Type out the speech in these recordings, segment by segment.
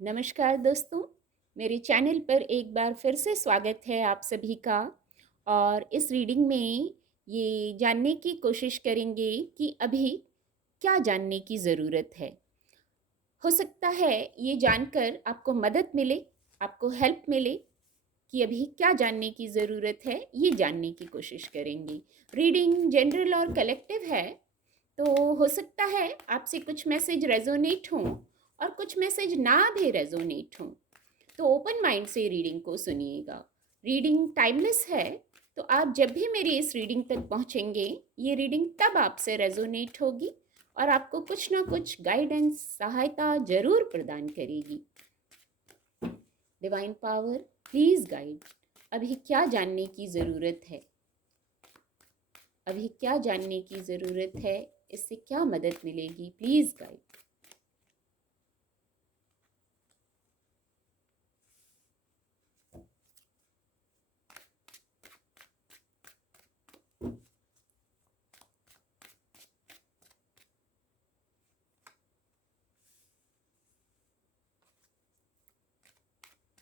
नमस्कार दोस्तों, मेरे चैनल पर एक बार फिर से स्वागत है आप सभी का। और इस रीडिंग में ये जानने की कोशिश करेंगे कि अभी क्या जानने की ज़रूरत है। हो सकता है ये जानकर आपको मदद मिले, आपको हेल्प मिले कि अभी क्या जानने की ज़रूरत है, ये जानने की कोशिश करेंगे। रीडिंग जनरल और कलेक्टिव है, तो हो सकता है आपसे कुछ मैसेज रेजोनेट हों और कुछ मैसेज ना भी रेजोनेट हों। तो ओपन माइंड से रीडिंग को सुनिएगा। रीडिंग टाइमलेस है, तो आप जब भी मेरी इस रीडिंग तक पहुंचेंगे, ये रीडिंग तब आपसे रेजोनेट होगी और आपको कुछ ना कुछ गाइडेंस, सहायता जरूर प्रदान करेगी। Divine power, please guide. अभी क्या जानने की ज़रूरत है? अभी क्या जानने की ज़रूरत है? इससे क्या मदद मिलेगी? Please guide.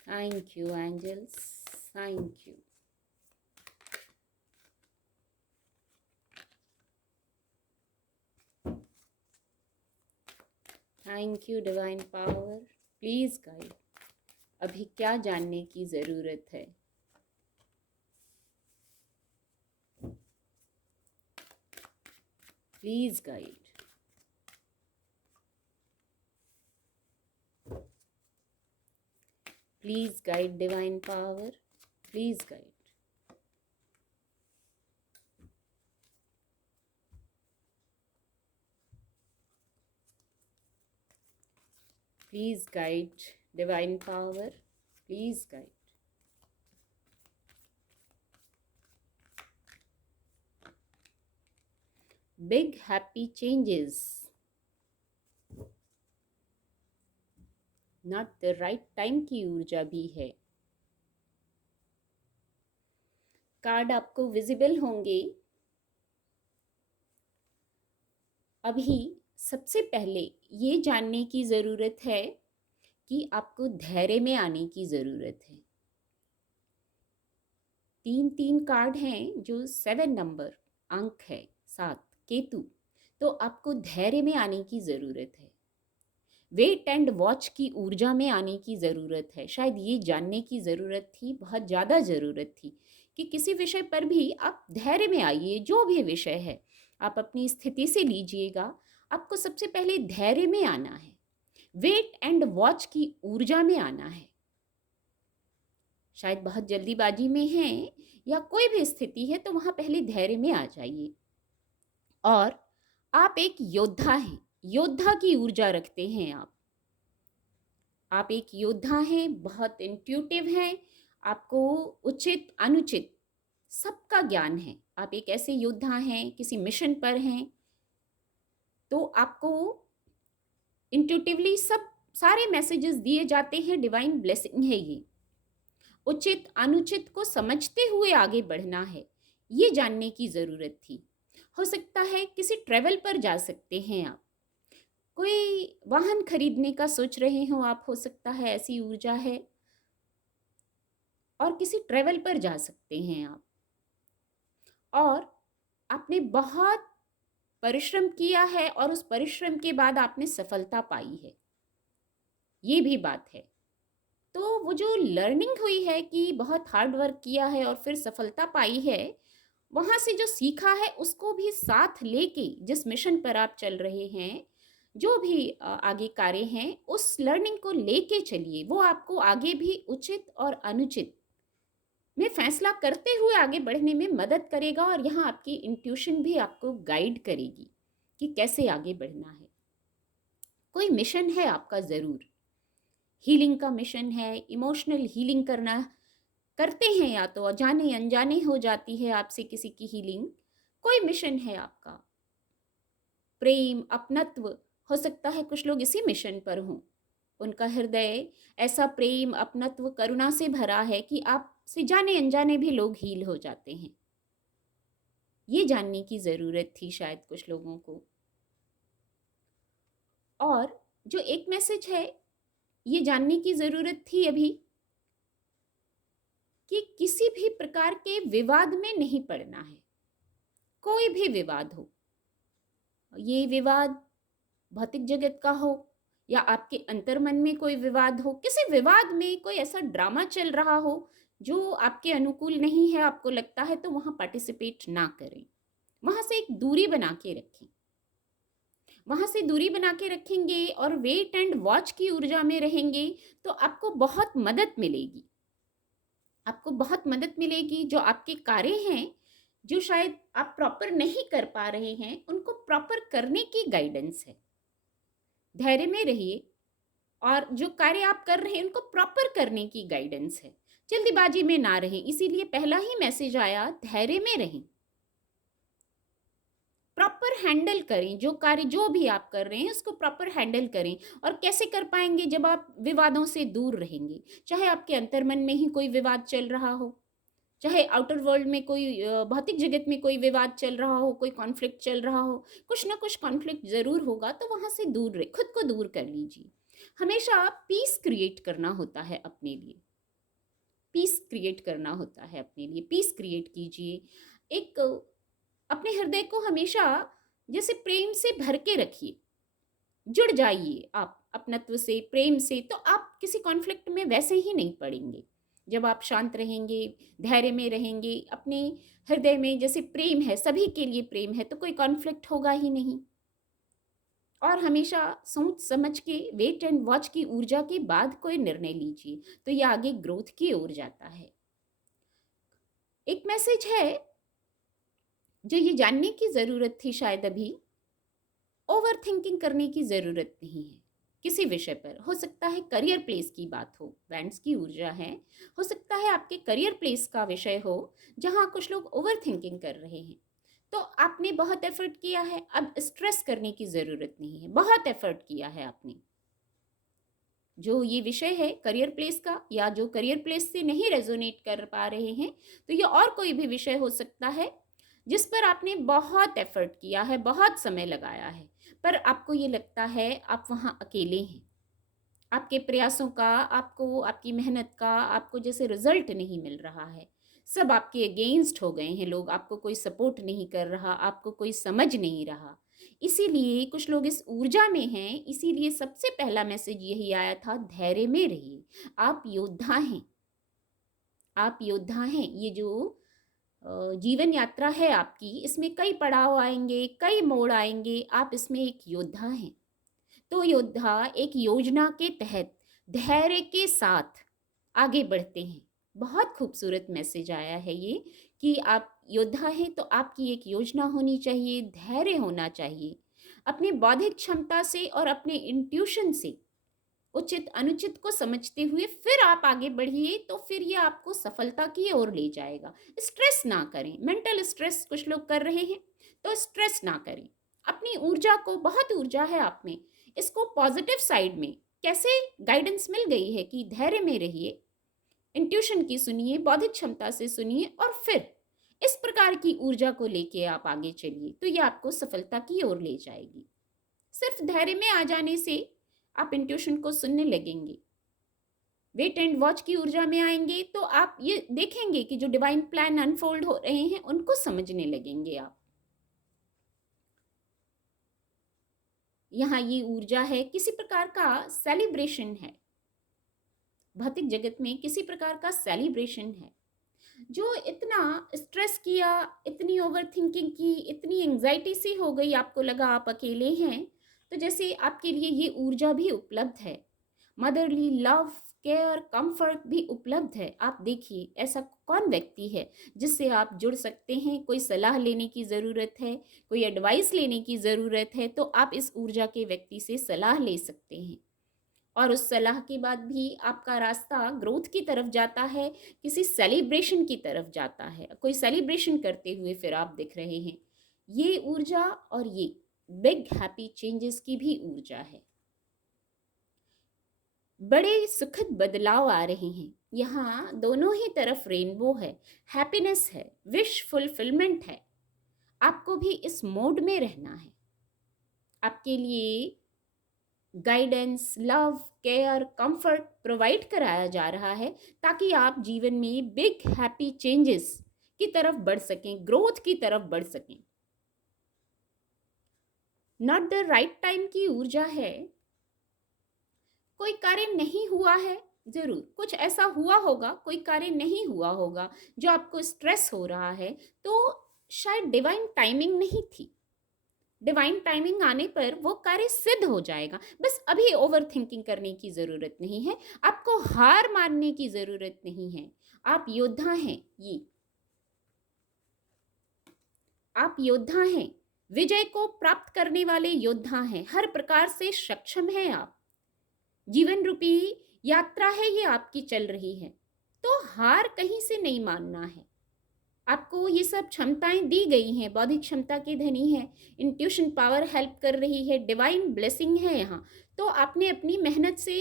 Thank you angels, thank you. Thank you divine power, please guide. अभी क्या जानने की ज़रूरत है? Please guide. Please guide divine power, please guide. Please guide divine power, please guide. Big happy changes, not the right time की ऊर्जा भी है। कार्ड आपको विजिबल होंगे। अभी सबसे पहले ये जानने की ज़रूरत है कि आपको धैर्य में आने की ज़रूरत है। 3 कार्ड हैं जो 7 नंबर अंक है, 7 केतु। तो आपको धैर्य में आने की ज़रूरत है। वेट एंड वॉच की ऊर्जा में आने की ज़रूरत है। शायद ये जानने की ज़रूरत थी, बहुत ज़्यादा ज़रूरत थी कि किसी विषय पर भी आप धैर्य में आइए। जो भी विषय है आप अपनी स्थिति से लीजिएगा। आपको सबसे पहले धैर्य में आना है, वेट एंड वॉच की ऊर्जा में आना है। शायद बहुत जल्दीबाजी में हैं या कोई भी स्थिति है, तो वहाँ पहले धैर्य में आ जाइए। और आप एक योद्धा हैं, योद्धा की ऊर्जा रखते हैं आप एक योद्धा हैं, बहुत इंट्यूटिव हैं। आपको उचित अनुचित सबका ज्ञान है। आप एक ऐसे योद्धा हैं, किसी मिशन पर हैं, तो आपको इंट्यूटिवली सब सारे मैसेजेस दिए जाते हैं। डिवाइन ब्लेसिंग है ये। उचित अनुचित को समझते हुए आगे बढ़ना है, ये जानने की ज़रूरत थी। हो सकता है किसी ट्रैवल पर जा सकते हैं आप, कोई वाहन खरीदने का सोच रहे हो आप, हो सकता है ऐसी ऊर्जा है। और किसी ट्रैवल पर जा सकते हैं आप, और आपने बहुत परिश्रम किया है और उस परिश्रम के बाद आपने सफलता पाई है, ये भी बात है। तो वो जो लर्निंग हुई है कि बहुत हार्ड वर्क किया है और फिर सफलता पाई है, वहाँ से जो सीखा है उसको भी साथ लेके जिस मिशन पर आप चल रहे हैं, जो भी आगे कार्य हैं, उस लर्निंग को लेके चलिए। वो आपको आगे भी उचित और अनुचित में फैसला करते हुए आगे बढ़ने में मदद करेगा। और यहाँ आपकी इंट्यूशन भी आपको गाइड करेगी कि कैसे आगे बढ़ना है। कोई मिशन है आपका ज़रूर, हीलिंग का मिशन है, इमोशनल हीलिंग करना करते हैं, या तो जाने अनजाने हो जाती है आपसे किसी की हीलिंग। कोई मिशन है आपका, प्रेम अपनत्व। हो सकता है कुछ लोग इसी मिशन पर हों, उनका हृदय ऐसा प्रेम अपनत्व करुणा से भरा है कि आपसे जाने अनजाने भी लोग हील हो जाते हैं। ये जानने की ज़रूरत थी शायद कुछ लोगों को। और जो एक मैसेज है ये जानने की ज़रूरत थी अभी कि किसी भी प्रकार के विवाद में नहीं पड़ना है। कोई भी विवाद हो, ये विवाद भौतिक जगत का हो या आपके अंतर्मन में कोई विवाद हो, किसी विवाद में कोई ऐसा ड्रामा चल रहा हो जो आपके अनुकूल नहीं है, आपको लगता है, तो वहाँ पार्टिसिपेट ना करें। वहाँ से एक दूरी बना के रखें। वहाँ से दूरी बना के रखेंगे और वेट एंड वॉच की ऊर्जा में रहेंगे तो आपको बहुत मदद मिलेगी। आपको बहुत मदद मिलेगी। जो आपके कार्य हैं, जो शायद आप प्रॉपर नहीं कर पा रहे हैं, उनको प्रॉपर करने की गाइडेंस है। धैर्य में रहिए और जो कार्य आप कर रहे हैं उनको प्रॉपर करने की गाइडेंस है। जल्दीबाजी में ना रहें, इसीलिए पहला ही मैसेज आया, धैर्य में रहें। प्रॉपर हैंडल करें, जो कार्य जो भी आप कर रहे हैं उसको प्रॉपर हैंडल करें। और कैसे कर पाएंगे? जब आप विवादों से दूर रहेंगे। चाहे आपके अंतर्मन में ही कोई विवाद चल रहा हो, चाहे आउटर वर्ल्ड में कोई भौतिक जगत में कोई विवाद चल रहा हो, कोई कॉन्फ्लिक्ट चल रहा हो, कुछ ना कुछ कॉन्फ्लिक्ट ज़रूर होगा, तो वहाँ से दूर रहे, खुद को दूर कर लीजिए। हमेशा पीस क्रिएट करना होता है अपने लिए। पीस क्रिएट करना होता है अपने लिए। पीस क्रिएट कीजिए। एक अपने हृदय को हमेशा जैसे प्रेम से भर के रखिए। जुड़ जाइए आप अपनत्व से, प्रेम से, तो आप किसी कॉन्फ्लिक्ट में वैसे ही नहीं पड़ेंगे। जब आप शांत रहेंगे, धैर्य में रहेंगे, अपने हृदय में जैसे प्रेम है, सभी के लिए प्रेम है, तो कोई कॉन्फ्लिक्ट होगा ही नहीं। और हमेशा सोच समझ के वेट एंड वॉच की ऊर्जा के बाद कोई निर्णय लीजिए, तो ये आगे ग्रोथ की ओर जाता है। एक मैसेज है जो ये जानने की ज़रूरत थी शायद अभी, ओवर थिंकिंग करने की ज़रूरत नहीं है किसी विषय पर। हो सकता है करियर प्लेस की बात हो, बैंड्स की ऊर्जा है, हो सकता है आपके करियर प्लेस का विषय हो जहाँ कुछ लोग ओवर थिंकिंग कर रहे हैं। तो आपने बहुत एफर्ट किया है, अब स्ट्रेस करने की ज़रूरत नहीं है। बहुत एफर्ट किया है आपने। जो ये विषय है करियर प्लेस का, या जो करियर प्लेस से नहीं रेजोनेट कर पा रहे हैं, तो ये और कोई भी विषय हो सकता है जिस पर आपने बहुत एफर्ट किया है, बहुत समय लगाया है, पर आपको ये लगता है आप वहाँ अकेले हैं। आपके प्रयासों का, आपको आपकी मेहनत का, आपको जैसे रिजल्ट नहीं मिल रहा है। सब आपके अगेंस्ट हो गए हैं लोग, आपको कोई सपोर्ट नहीं कर रहा, आपको कोई समझ नहीं रहा। इसीलिए कुछ लोग इस ऊर्जा में हैं, इसीलिए सबसे पहला मैसेज यही आया था, धैर्य में रहिए। आप योद्धा हैं। आप योद्धा हैं। ये जो जीवन यात्रा है आपकी, इसमें कई पड़ाव आएंगे, कई मोड़ आएंगे, आप इसमें एक योद्धा हैं। तो योद्धा एक योजना के तहत धैर्य के साथ आगे बढ़ते हैं। बहुत खूबसूरत मैसेज आया है ये, कि आप योद्धा हैं तो आपकी एक योजना होनी चाहिए, धैर्य होना चाहिए। अपनी बौद्धिक क्षमता से और अपने इंट्यूशन से उचित अनुचित को समझते हुए फिर आप आगे बढ़िए, तो फिर ये आपको सफलता की ओर ले जाएगा। स्ट्रेस ना करें। मेंटल स्ट्रेस कुछ लोग कर रहे हैं, तो स्ट्रेस ना करें। अपनी ऊर्जा को, बहुत ऊर्जा है आप में, इसको पॉजिटिव साइड में कैसे गाइडेंस मिल गई है कि धैर्य में रहिए, इंट्यूशन की सुनिए, बौद्धिक क्षमता से सुनिए, और फिर इस प्रकार की ऊर्जा को लेके आप आगे चलिए, तो ये आपको सफलता की ओर ले जाएगी। सिर्फ धैर्य में आ जाने से आप इंट्यूशन को सुनने लगेंगे, वेट एंड वॉच की ऊर्जा में आएंगे, तो आप ये देखेंगे कि जो डिवाइन प्लान अनफोल्ड हो रहे हैं उनको समझने लगेंगे आप। यहाँ ये ऊर्जा है, किसी प्रकार का सेलिब्रेशन है। भौतिक जगत में किसी प्रकार का सेलिब्रेशन है। जो इतना स्ट्रेस किया, इतनी ओवर थिंकिंग की, इतनी एंग्जाइटी सी हो गई, आपको लगा आप अकेले हैं, तो जैसे आपके लिए ये ऊर्जा भी उपलब्ध है। मदरली लव, केयर, कंफर्ट भी उपलब्ध है। आप देखिए ऐसा कौन व्यक्ति है जिससे आप जुड़ सकते हैं। कोई सलाह लेने की ज़रूरत है, कोई एडवाइस लेने की ज़रूरत है, तो आप इस ऊर्जा के व्यक्ति से सलाह ले सकते हैं। और उस सलाह के बाद भी आपका रास्ता ग्रोथ की तरफ जाता है, किसी सेलिब्रेशन की तरफ जाता है। कोई सेलिब्रेशन करते हुए फिर आप दिख रहे हैं। ये ऊर्जा और ये बिग हैप्पी चेंजेस की भी ऊर्जा है। बड़े सुखद बदलाव आ रहे हैं। यहाँ दोनों ही तरफ रेनबो है, हैप्पीनेस है, विश फुलफिलमेंट है। आपको भी इस मोड में रहना है। आपके लिए guidance, love, care, comfort provide कराया जा रहा है, ताकि आप जीवन में बिग हैप्पी चेंजेस की तरफ बढ़ सकें, ग्रोथ की तरफ बढ़ सकें। नॉट द राइट टाइम की ऊर्जा है, कोई कार्य नहीं हुआ है, ज़रूर कुछ ऐसा हुआ होगा, कोई कार्य नहीं हुआ होगा जो आपको स्ट्रेस हो रहा है, तो शायद डिवाइन टाइमिंग नहीं थी। डिवाइन टाइमिंग आने पर वो कार्य सिद्ध हो जाएगा। बस अभी ओवर थिंकिंग करने की ज़रूरत नहीं है, आपको हार मानने की ज़रूरत नहीं है। आप योद्धा हैं, आप योद्धा हैं, विजय को प्राप्त करने वाले योद्धा हैं, हर प्रकार से सक्षम हैं आप। जीवन रूपी यात्रा है, ये आपकी चल रही है, तो हार कहीं से नहीं मानना है। आपको ये सब क्षमताएं दी गई हैं, बौद्धिक क्षमता के धनी है, इंट्यूशन पावर हेल्प कर रही है, डिवाइन ब्लेसिंग है यहाँ। तो आपने अपनी मेहनत से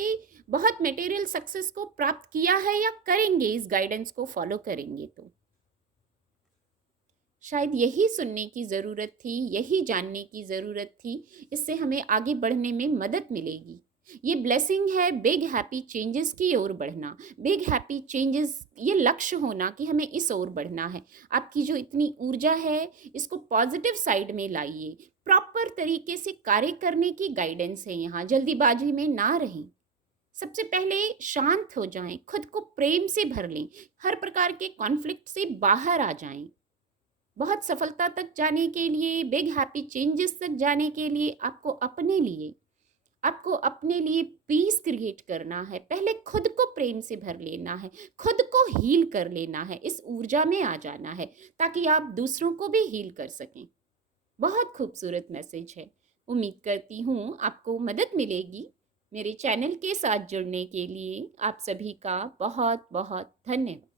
बहुत मटेरियल सक्सेस को प्राप्त किया है या करेंगे, इस गाइडेंस को फॉलो करेंगे तो। शायद यही सुनने की ज़रूरत थी, यही जानने की ज़रूरत थी, इससे हमें आगे बढ़ने में मदद मिलेगी। ये ब्लेसिंग है बिग हैप्पी चेंजेस की ओर बढ़ना, बिग हैप्पी चेंजेस ये लक्ष्य होना कि हमें इस ओर बढ़ना है। आपकी जो इतनी ऊर्जा है, इसको पॉजिटिव साइड में लाइए, प्रॉपर तरीके से कार्य करने की गाइडेंस है यहाँ, जल्दीबाजी में ना रहें। सबसे पहले शांत हो जाएं, खुद को प्रेम से भर लें, हर प्रकार के कॉन्फ्लिक्ट से बाहर आ जाएं। बहुत सफलता तक जाने के लिए, बिग हैप्पी चेंजेस तक जाने के लिए आपको अपने लिए पीस क्रिएट करना है। पहले खुद को प्रेम से भर लेना है, खुद को हील कर लेना है, इस ऊर्जा में आ जाना है, ताकि आप दूसरों को भी हील कर सकें। बहुत खूबसूरत मैसेज है। उम्मीद करती हूँ आपको मदद मिलेगी। मेरे चैनल के साथ जुड़ने के लिए आप सभी का बहुत बहुत धन्यवाद।